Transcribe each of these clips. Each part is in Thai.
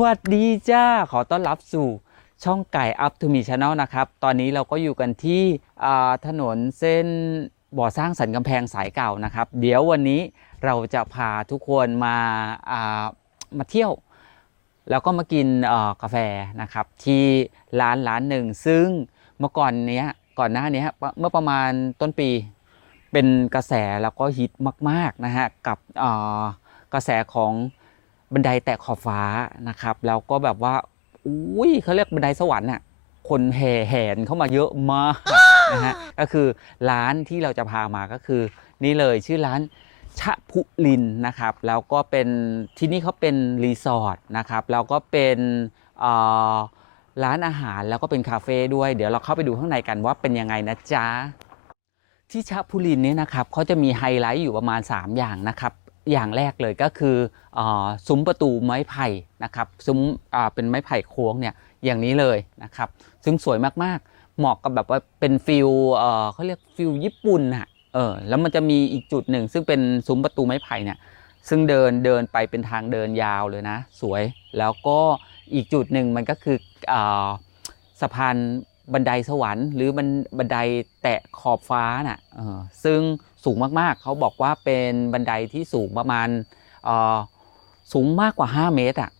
วัสดีจ้า ขอต้อนรับสู่ช่องไก่อัพทูมีชาแนลนะครับ ตอนนี้เราก็อยู่กันที่ถนนเส้นบ่อสร้างสันกำแพงสายเก่านะครับ เดี๋ยววันนี้เราจะพาทุกคนมาามาเที่ยว แล้วก็มากินกาแฟนะครับ ที่ร้านร้านหนึ่ง ซึ่งเมื่อก่อนเนี้ยก่อนหน้านี้เมื่อประมาณต้นปีเป็นกระแสแล้วก็ฮิตมากๆนะฮะกับกระแสของ บันไดแตะขอบฟ้านะครับ แล้วก็แบบว่าอุ้ยเขาเรียกบันไดสวรรค์น่ะคนแห่แหนเข้ามาเยอะมากนะฮะก็คือร้านที่เราจะพามาก็คือ นี่เลยชื่อร้านชะพุลินนะครับ แล้วก็เป็นที่นี่เขาเป็นรีสอร์ทนะครับแล้วก็เป็นร้านอาหารแล้วก็เป็นคาเฟ่ด้วย เดี๋ยวเราเข้าไปดูข้างในกันว่าเป็นยังไงนะจ๊ะที่ชะพูลินเนี่ยนะครับเขาจะมีไฮไลท์อยู่ประมาณ 3 อย่างนะครับ อย่างแรกเลยก็คืออซุ้มประตูไม้ไผ่นะครับซุ้มเป็นไม้ไผ่โค้งเนี่ยอย่างนี้เลยนะครับ ซึ่งสวยมากๆ เหมาะกับแบบว่าเป็นฟิลเขาเรียกฟิลญี่ปุ่นนะเออแล้วมันจะมีอีกจุดหนึ่ง ซึ่งเป็นซุ้มประตูไม้ไผ่เนี่ยซึ่งเดินเดินไปเป็นทางเดินยาวเลยนะ สวยแล้วก็อีกจุดหนึ่งมันก็คืออสะพาน บันไดสวรรค์หรือบันบันไดแตะขอบฟ้าน่ะซึ่งสูงมากๆ เขาบอกว่าเป็นบันไดที่สูงประมาณสูงมากกว่า 5 เมตรอะ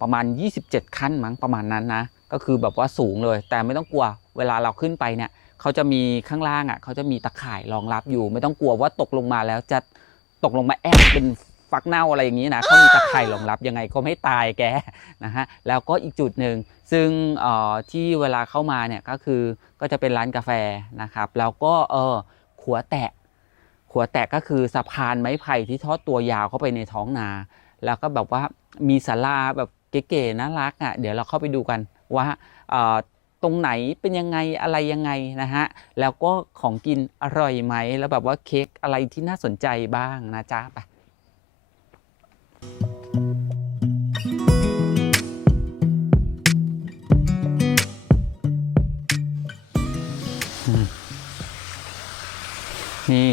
ประมาณ 27 ขั้นมั้งประมาณนั้นนะก็คือแบบว่าสูงเลย แต่ไม่ต้องกลัวเวลาเราขึ้นไปเนี่ยเขาจะมีข้างล่างอะเขาจะมีตะข่ายรองรับอยู่ ไม่ต้องกลัวว่าตกลงมาแล้วจะตกลงมาแอบเป็น ฟักเน่าอะไรอย่างนี้นะเขามีตะข่ายรองรับยังไงก็ไม่ตายแกนะฮะแล้วก็อีกจุดหนึ่งซึ่งเอ่อที่เวลาเข้ามาเนี่ยก็คือก็จะเป็นร้านกาแฟนะครับแล้วก็เออขัวแตะขัวแตกก็คือสะพานไม้ไผ่ที่ทอดตัวยาวเข้าไปในท้องนา แล้วก็แบบว่ามีศาลาแบบเก๋ๆน่ารักอะเดี๋ยวเราเข้าไปดูกันว่าเอ่อตรงไหนเป็นยังไงอะไรยังไงนะฮะ แล้วก็ของกินอร่อยไหม แล้วแบบว่าเค้กอะไรที่น่าสนใจบ้างนะจ๊ะไป นี่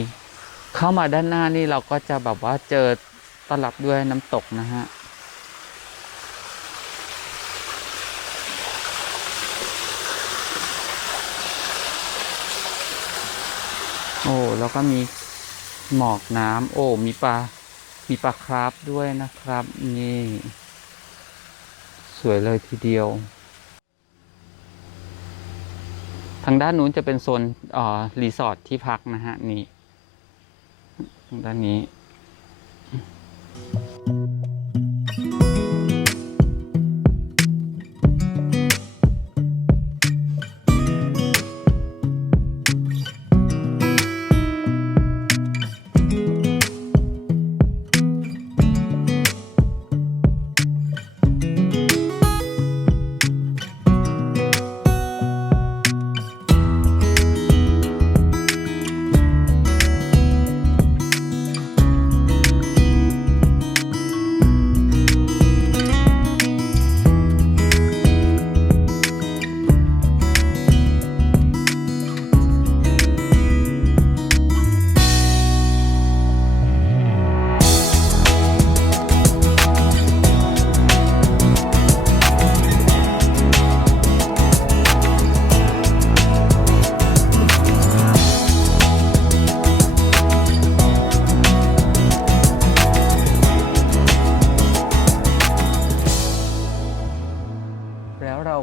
เข้ามาด้านหน้านี่เราก็จะแบบว่าเจอต้อนรับด้วยน้ำตกนะฮะโอ้แล้วก็มีหมอกน้ำโอ้มีปลา มีปลาคราฟด้วยนะครับ นี่ สวยเลยทีเดียว ทางด้านนู้นจะเป็นโซนอ่อรีสอร์ทที่พักนะฮะ นี่ทางด้านนี้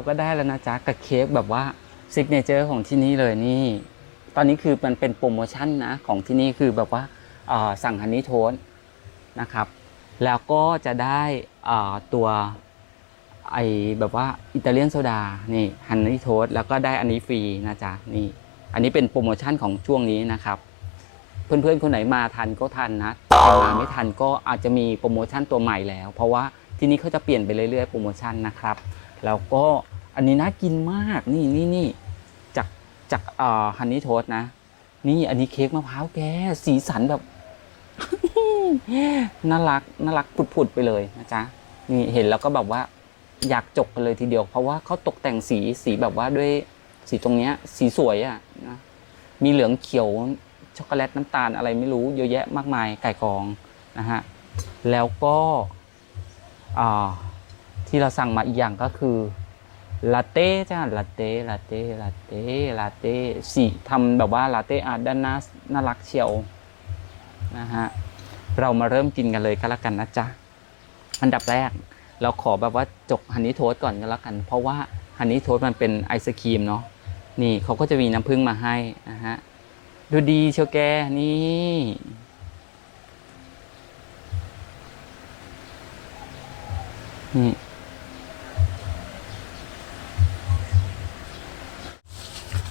ก็ได้แล้วนะจ๊ะกับเค้กแบบว่าซิกเนเจอร์ของที่นี่เลยนี่ ตอนนี้คือมันเป็นโปรโมชั่นนะของที่นี่คือแบบว่าสั่งฮันนี่โทสต์นะครับ แล้วก็จะได้ตัวไอแบบว่าอิตาเลียนโซดา นี่ฮันนี่โทสต์แล้วก็ได้อันนี้ฟรีนะจ๊ะนี่ อันนี้เป็นโปรโมชั่นของช่วงนี้นะครับ เพื่อนๆ คนไหนมาทันก็ทันนะใครมาไม่ทันก็อาจจะมีโปรโมชั่นตัวใหม่แล้ว เพราะว่าที่นี่เขาจะเปลี่ยนไปเรื่อยๆโปรโมชั่นนะครับ แล้วก็อันนี้น่ากินมากนี่นี่นี่จากจากเอ่อฮันนี่โทสนะ นี่อันนี้เค้กมะพร้าวแกสีสันแบบ น่ารักน่ารักผุดๆไปเลยนะจ๊ะนี่เห็นแล้วก็แบบว่าอยากจกกันเลยทีเดียว เพราะว่าเขาตกแต่งสีสีแบบว่าด้วยสีตรงเนี้ย สีสวยอะ่ะนะมีเหลืองเขียวช็อกโกแลตน้ำตาลอะไรไม่รู้เยอะแยะมากมายไก่กองนะฮะแล้วก็อ่า ที่เราสั่งมาอีกอย่างก็คือลาเต้จ้าลาเต้ลาเต้ลาเต้ลาเต้สีทำแบบว่าลาเต้อาร์ตด้านหน้าน่ารักเชียวนะฮะเรามาเริ่มกินกันเลยก็แล้วกันนะจ๊ะอันดับแรก เราขอแบบว่าจกฮันนี่โทสก่อนก็แล้วกัน เพราะว่าฮันนี่โทสมันเป็นไอศครีมเนาะนี่เขาก็จะมีน้ำผึ้งมาให้นะฮะดูดีเชียวแกนี่นี่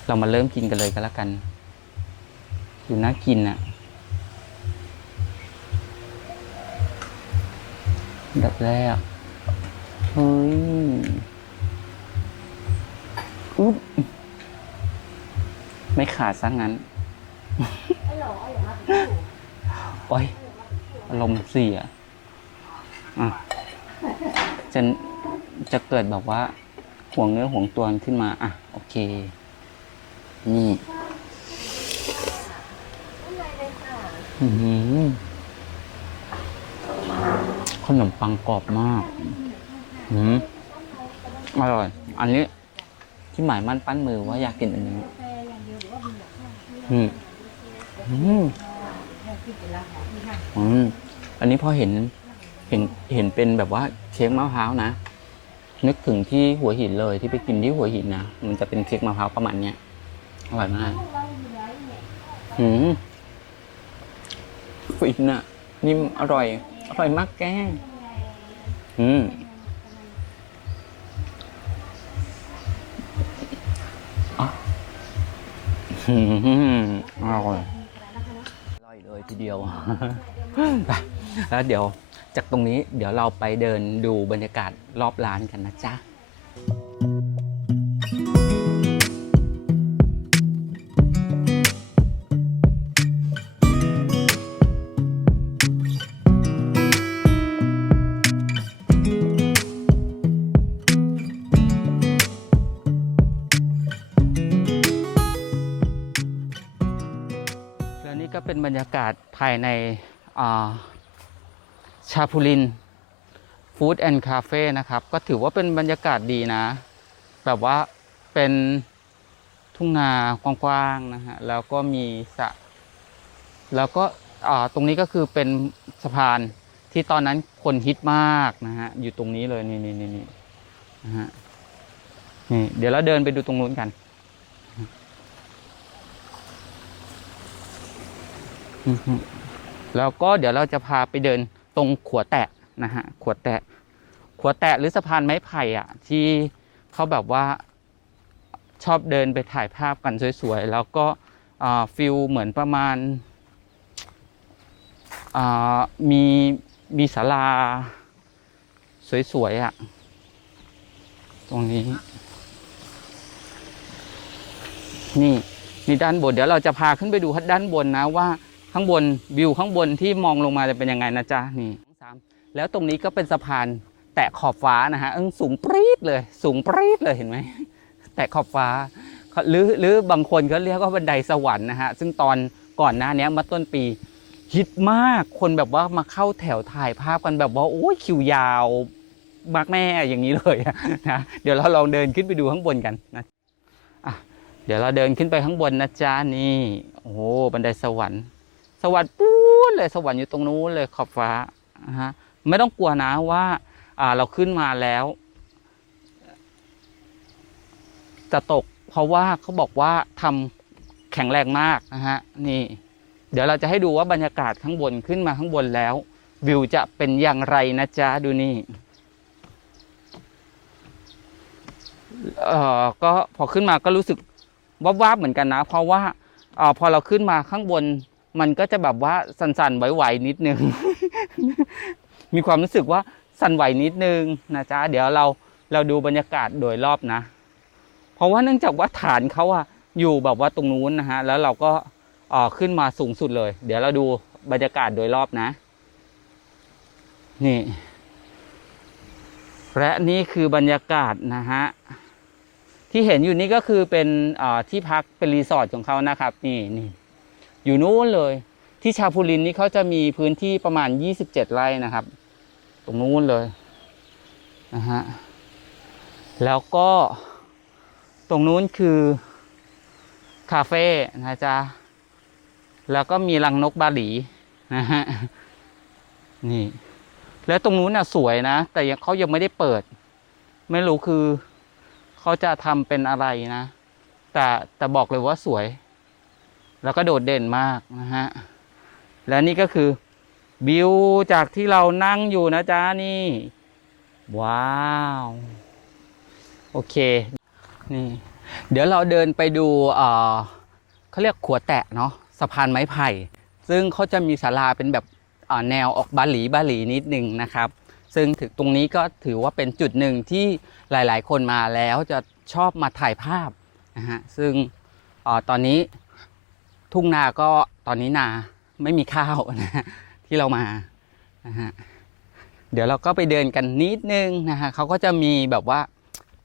เรามาเริ่มกินกันเลยก็แล้วกัน ดูน่ากินอะอันดับแรกเฮ้ยอุ๊บไม่ขาดซะงั้นโอ้ยอารมณ์เสียอะจะจะเกิดแบบว่าห่วงเนื้อห่วงตัวขึ้นมา อะ โอเค นี่อือหือขนมปังกรอบมากอืมอร่อย อันนี้ ที่หมายมั่นปั้นมือว่าอยากกินอันนี้อืมอืมอืมอันนี้พอเห็น เห็น เห็นเป็นแบบว่าเค้กมะพร้าวนะ นึกถึงที่หัวหินเลยที่ไปกินที่หัวหินนะ มันจะเป็นเค้กมะพร้าวประมาณเนี้ย อร่อยมากอืมฟินอะนิ่มอร่อย อร่อยมากแกอืมอะอืมอร่อยอร่อยเลยทีเดียวไปแล้วเดี๋ยวจากตรงนี้เดี๋ยวเราไปเดินดูบรรยากาศรอบร้านกันนะจ๊ะ รรยากาศภายในาชาพูลินฟู้ดแอนด์คาเฟ่นะครับ ก็ถือว่าเป็นบรรยากาศดีนะ แบบว่าเป็นทุ่งนากว้างๆนะฮะ แล้วก็มีสระแล้วก็ตรงนี้ก็คือเป็นสะพานที่ตอนนั้นคนฮิตมากนะฮะ อยู่ตรงนี้เลย นี่นี่นี่นี่นะฮะนี่เดี๋ยวเราเดินไปดูตรงนู้นกัน อือฮึ แล้วก็เดี๋ยวเราจะพาไปเดินตรงขัวแตะนะฮะขัวแตะขัวแตะหรือสะพานไม้ไผ่อะ ที่เขาแบบว่าชอบเดินไปถ่ายภาพกันสวยๆ แล้วก็ฟิลเหมือนประมาณมีมีศาลาสวยๆอะ ตรงนี้ นี่นี่ด้านบน เดี๋ยวเราจะพาขึ้นไปดูด้านบนนะว่า ข้างบนวิวข้างบนที่มองลงมาจะเป็นยังไงนะจ๊ะนี่สามแล้วตรงนี้ก็เป็นสะพานแตะขอบฟ้านะฮะสูงปรี๊ดเลย สูงปรี๊ดเลยเห็นไหมแตะขอบฟ้าหรือหรือบางคนก็เรียกว่าบันไดสวรรค์นะฮะซึ่งตอนก่อนหน้านี้มาต้นปีฮิตมากคนแบบว่ามาเข้าแถวถ่ายภาพกันแบบว่าโอ้ยคิวยาวมากแม่อย่างนี้เลยนะเดี๋ยวเราลองเดินขึ้นไปดูข้างบนกันนะเดี๋ยวเราเดินขึ้นไปข้างบนนะจ๊ะนี่โอ้โหบันไดสวรรค์ สวรรค์ปู๊ดเลยสวรรค์อยู่ตรงนู้นเลยขอบฟ้านะฮะไม่ต้องกลัวนะว่าอ่าเราขึ้นมาแล้ว จะตกเพราะว่าเขาบอกว่าทำแข็งแรงมากนะฮะนี่ เดี๋ยวเราจะให้ดูว่าบรรยากาศข้างบนขึ้นมาข้างบนแล้ว วิวจะเป็นอย่างไรนะจ๊ะดูนี่เอ่อก็พอขึ้นมาก็รู้สึกวับๆเหมือนกันนะ เพราะว่าอาพอเราขึ้นมาข้างบน มันก็จะแบบว่าสั่นๆไหวๆนิดนึง มีความรู้สึกว่าสั่นไหวนิดนึงนะจ๊ะเดี๋ยวเราเราดูบรรยากาศโดยรอบนะ เพราะว่าเนื่องจากว่าฐานเขาอะอยู่แบบว่าตรงนู้นนะฮะ แล้วเราก็อ่อขึ้นมาสูงสุดเลย เดี๋ยวเราดูบรรยากาศโดยรอบนะ นี่ และนี่คือบรรยากาศนะฮะ ที่เห็นอยู่นี่ก็คือเป็นอ่าที่พักเป็นรีสอร์ทของเขานะครับ นี่นี่ อยู่นู้นเลย ที่ชาพูลินนี่เขาจะมีพื้นที่ประมาณ 27 ไร่นะครับ ตรงนู้นเลยนะฮะแล้วก็ตรงนู้นคือคาเฟ่นะจ๊ะแล้วก็มีรังนกบาหลีนะฮะนี่ แล้วตรงนู้นน่ะสวยนะ แต่ยังเขายังไม่ได้เปิด ไม่รู้คือเขาจะทำเป็นอะไรนะ แต่แต่บอกเลยว่าสวย แล้วก็โดดเด่นมากนะฮะ และนี่ก็คือวิวจากที่เรานั่งอยู่นะจ๊ะนี่ ว้าว โอเค นี่ เดี๋ยวเราเดินไปดูเขาเรียกขัวแตะเนาะสะพานไม้ไผ่ ซึ่งเขาจะมีศาลาเป็นแบบแนวออกบาหลีบาหลีนิดนึงนะครับ ซึ่งถึงตรงนี้ก็ถือว่าเป็นจุดหนึ่งที่หลาย ๆ คนมาแล้วจะชอบมาถ่ายภาพนะฮะ ซึ่งอตอนนี้ ทุ่งนาก็ตอนนี้นาไม่มีข้าวนะที่เรามานะฮะเดี๋ยวเราก็ไปเดินกันนิดนึงนะฮะเขาก็จะมีแบบว่า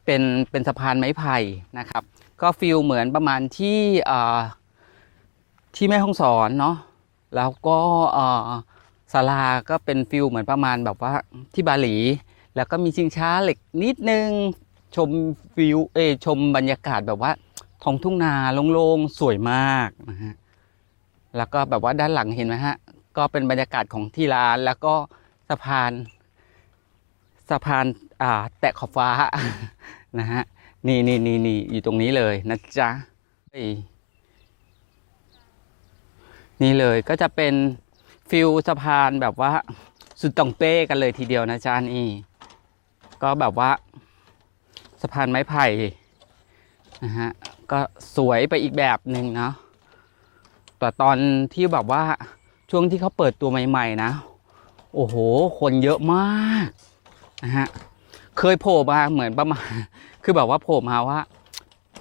เป็นเป็นสะพานไม้ไผ่นะครับ ก็ฟิลเหมือนประมาณที่ที่แม่ห้องสอนเนาะแล้วก็ศาลาก็เป็นฟิลเหมือนประมาณแบบว่าที่บาหลี แล้วก็มีชิงช้าเหล็กนิดนึงชมฟิวเอชมบรรยากาศแบบว่า ท้องทุ่งนาโล่งๆสวยมากนะฮะแล้วก็แบบว่าด้านหลังเห็นไหมฮะ ก็เป็นบรรยากาศของที่ร้านแล้วก็สะพานสะพานอ่าแตะขอบฟ้านะฮะนี่นี่นี่นี่อยู่ตรงนี้เลยนะจ๊ะนี่เลยก็จะเป็นฟิลสะพานแบบว่าสุดตองเป้กันเลยทีเดียวนะจ๊ะนี่ ก็แบบว่าสะพานไม้ไผ่นะฮะ ก็สวยไปอีกแบบหนึ่งเนาะแต่ตอนที่แบบว่าช่วงที่เขาเปิดตัวใหม่ ๆ นะ โอ้โห คนเยอะมากนะฮะเคยโผล่มาเหมือนประมาณ คือแบบว่าโผล่มาว่า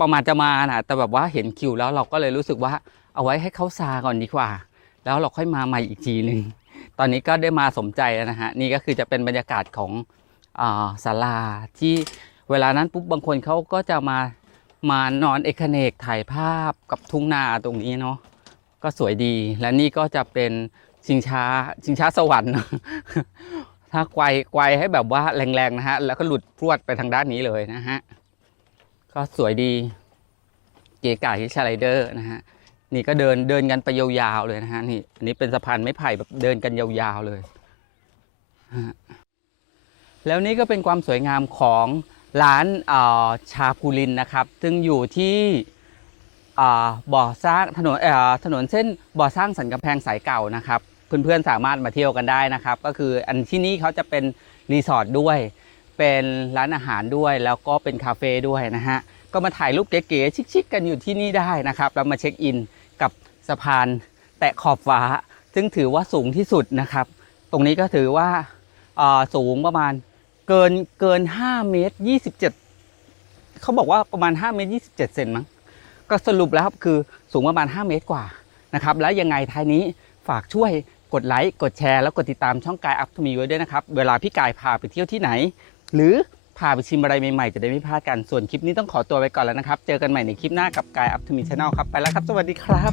ประมาณจะมานะแต่แบบว่าเห็นคิวแล้วเราก็เลยรู้สึกว่า เอาไว้ให้เขาซาก่อนดีกว่า แล้วเราค่อยมาใหม่อีกทีหนึ่งตอนนี้ก็ได้มาสมใจแล้วนะฮะนี่ก็คือจะเป็นบรรยากาศของศาลาที่เวลานั้นปุ๊บบางคนเขาก็จะมา มานอนเอกเนกถ่ายภาพกับทุ่งนาตรงนี้เนาะก็สวยดีและนี่ก็จะเป็นชิงช้าชิงช้าสวรรค์ถ้าไกวไกวให้แบบว่าแรงๆนะฮะ แล้วก็หลุดพรวดไปทางด้านนี้เลยนะฮะ ก็สวยดี เก๋ไก่ที่สไลเดอร์นะฮะ นี่ก็เดินเดินกันไปยาวๆเลยนะฮะนี่อันนี้เป็นสะพานไม้ไผ่แบบเดินกันยาวๆเลย แล้วนี่ก็เป็นความสวยงามของ ร้านชาพูลินนะครับ ซึ่งอยู่ที่บ่อสร้างถนนถนนเส้นบ่อสร้างสันกำแพงสายเก่านะครับ เพื่อนๆสามารถมาเที่ยวกันได้นะครับ ก็คืออันที่นี่เขาจะเป็นรีสอร์ทด้วย เป็นร้านอาหารด้วยแล้วก็เป็นคาเฟ่ด้วยนะฮะก็มาถ่ายรูปเก๋ๆชิคๆกันอยู่ที่นี่ได้นะครับแล้วมาเช็คอินกับสะพานแตะขอบฟ้า ซึ่งถือว่าสูงที่สุดนะครับ ตรงนี้ก็ถือว่าอ่อสูงประมาณ เกินเกิน5เมตร27เขาบอกว่าประมาณ5เมตร27เซนมั้งก็สรุปแล้วครับคือสูงประมาณ5เมตรกว่านะครับแล้วยังไงท้ายนี้ฝากช่วยกดไลค์กดแชร์ แล้วกดติดตามช่องกายอัพทูมีไว้ด้วยนะครับเวลาพี่กายพาไปเที่ยวที่ไหน หรือพาไปชิมอะไรใหม่ๆ จะได้ไม่พลาดกัน ส่วนคลิปนี้ต้องขอตัวไปก่อนแล้วนะครับ เจอกันใหม่ในคลิปหน้ากับกายอัพทูมีชาแนลครับ ไปแล้วครับ สวัสดีครับ